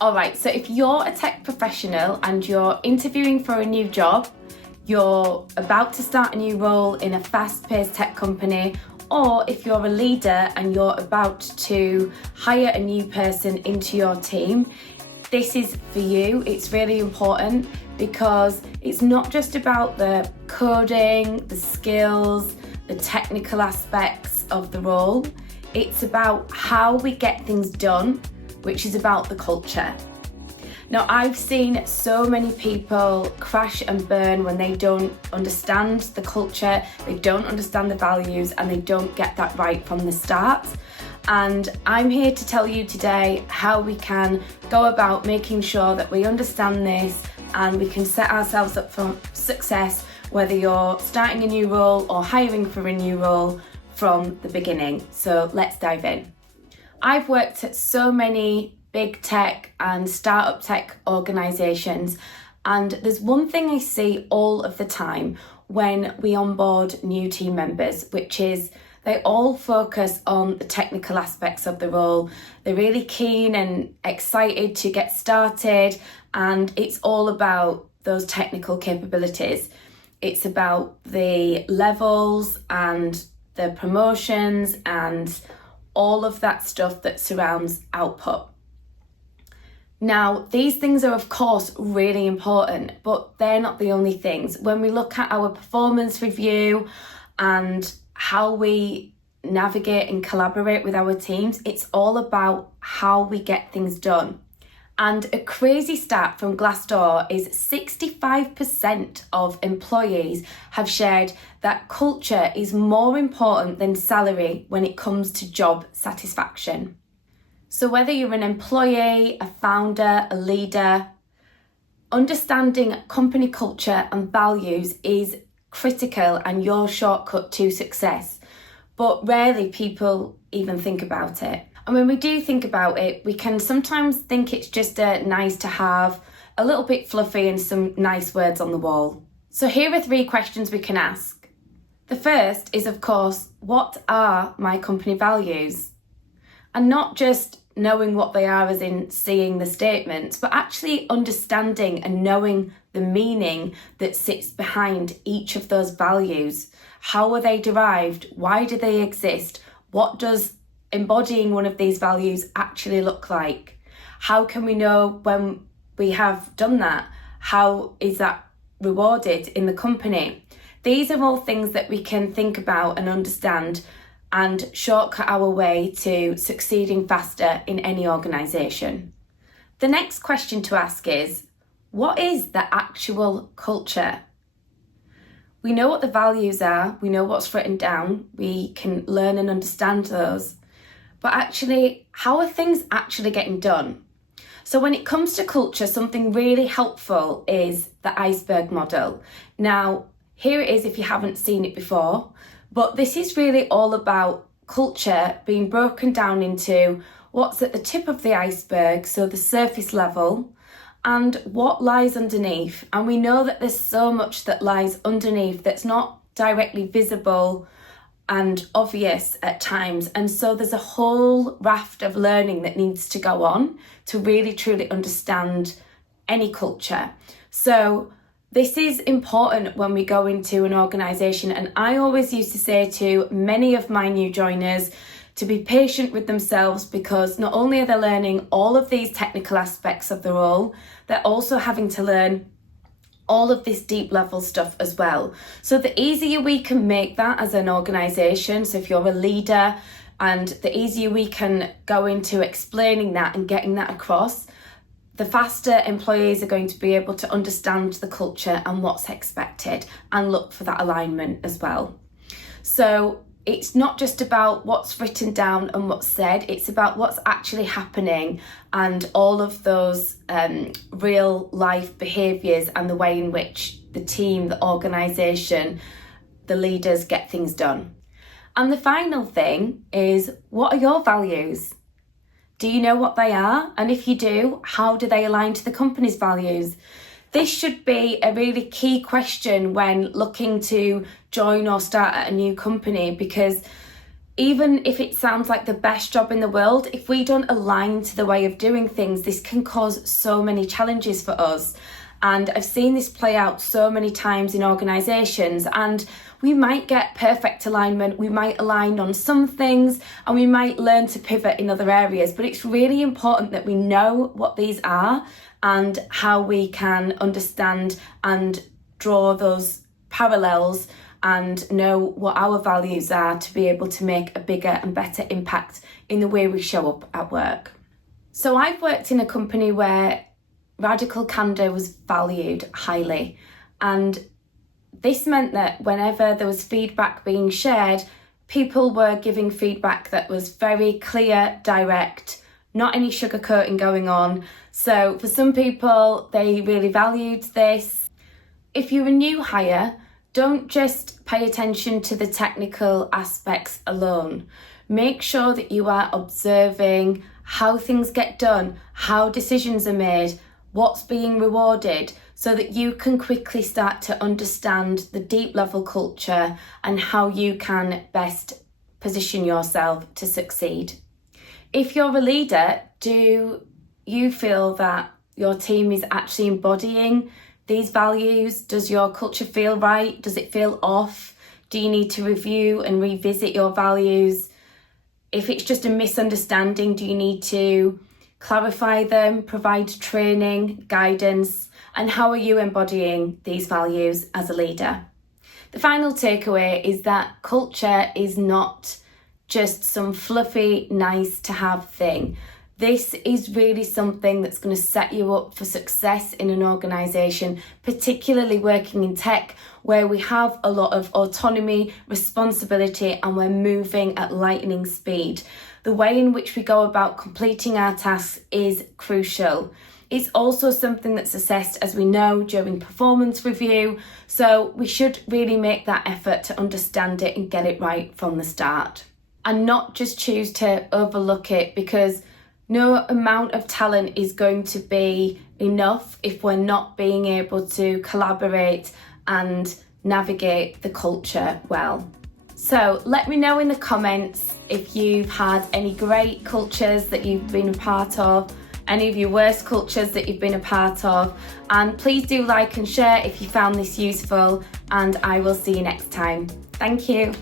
All right, so if you're a tech professional and you're interviewing for a new job, you're about to start a new role in a fast-paced tech company, or if you're a leader and you're about to hire a new person into your team, this is for you. It's really important because it's not just about the coding, the skills, the technical aspects of the role. It's about how we get things done, which is about the culture. Now, I've seen so many people crash and burn when they don't understand the culture, they don't understand the values, and they don't get that right from the start. And I'm here to tell you today how we can go about making sure that we understand this and we can set ourselves up for success, whether you're starting a new role or hiring for a new role from the beginning. So let's dive in. I've worked at so many big tech and startup tech organisations, and there's one thing I see all of the time when we onboard new team members, which is they all focus on the technical aspects of the role. They're really keen and excited to get started, and it's all about those technical capabilities. It's about the levels and the promotions and all of that stuff that surrounds output. Now, these things are of course really important, but they're not the only things. When we look at our performance review and how we navigate and collaborate with our teams, it's all about how we get things done. And a crazy stat from Glassdoor is 65% of employees have shared that culture is more important than salary when it comes to job satisfaction. So whether you're an employee, a founder, a leader, understanding company culture and values is critical and your shortcut to success. But rarely people even think about it. And when we do think about it, we can sometimes think it's just a nice to have, a little bit fluffy and some nice words on the wall. So here are 3 questions we can ask. The first is, of course, what are my company values? And not just knowing what they are as in seeing the statements, but actually understanding and knowing the meaning that sits behind each of those values. How are they derived? Why do they exist? What does embodying one of these values actually look like? How can we know when we have done that? How is that rewarded in the company? These are all things that we can think about and understand and shortcut our way to succeeding faster in any organisation. The next question to ask is, what is the actual culture? We know what the values are, we know what's written down, we can learn and understand those, but actually, how are things actually getting done? So when it comes to culture, something really helpful is the iceberg model. Now, here it is if you haven't seen it before, but this is really all about culture being broken down into what's at the tip of the iceberg, so the surface level, and what lies underneath. And we know that there's so much that lies underneath that's not directly visible and obvious at times. And so there's a whole raft of learning that needs to go on to really truly understand any culture. So this is important when we go into an organisation, and I always used to say to many of my new joiners to be patient with themselves, because not only are they learning all of these technical aspects of the role, they're also having to learn all of this deep level stuff as well. So the easier we can make that as an organisation, so if you're a leader, and the easier we can go into explaining that and getting that across, the faster employees are going to be able to understand the culture and what's expected and look for that alignment as well. So it's not just about what's written down and what's said, it's about what's actually happening and all of those real life behaviours and the way in which the team, the organisation, the leaders get things done. And the final thing is, what are your values? Do you know what they are? And if you do, how do they align to the company's values? This should be a really key question when looking to join or start at a new company, because Even if it sounds like the best job in the world, if we don't align to the way of doing things, this can cause so many challenges for us. And I've seen this play out so many times in organisations, and we might get perfect alignment, we might align on some things, and we might learn to pivot in other areas. But it's really important that we know what these are and how we can understand and draw those parallels and know what our values are to be able to make a bigger and better impact in the way we show up at work. So I've worked in a company where radical candour was valued highly, and this meant that whenever there was feedback being shared, people were giving feedback that was very clear, direct, not any sugarcoating going on. So for some people, they really valued this. If you're a new hire, don't just pay attention to the technical aspects alone. Make sure that you are observing how things get done, how decisions are made, what's being rewarded, so that you can quickly start to understand the deep level culture and how you can best position yourself to succeed. If you're a leader, do you feel that your team is actually embodying these values? Does your culture feel right? Does it feel off? Do you need to review and revisit your values? If it's just a misunderstanding, do you need to clarify them, provide training, guidance, and how are you embodying these values as a leader? The final takeaway is that culture is not just some fluffy, nice to have thing. This is really something that's going to set you up for success in an organisation, particularly working in tech, where we have a lot of autonomy, responsibility, and we're moving at lightning speed. The way in which we go about completing our tasks is crucial. It's also something that's assessed, as we know, during performance review, so we should really make that effort to understand it and get it right from the start. And not just choose to overlook it, because no amount of talent is going to be enough if we're not being able to collaborate and navigate the culture well. So let me know in the comments if you've had any great cultures that you've been a part of, any of your worst cultures that you've been a part of, and please do like and share if you found this useful, and I will see you next time. Thank you.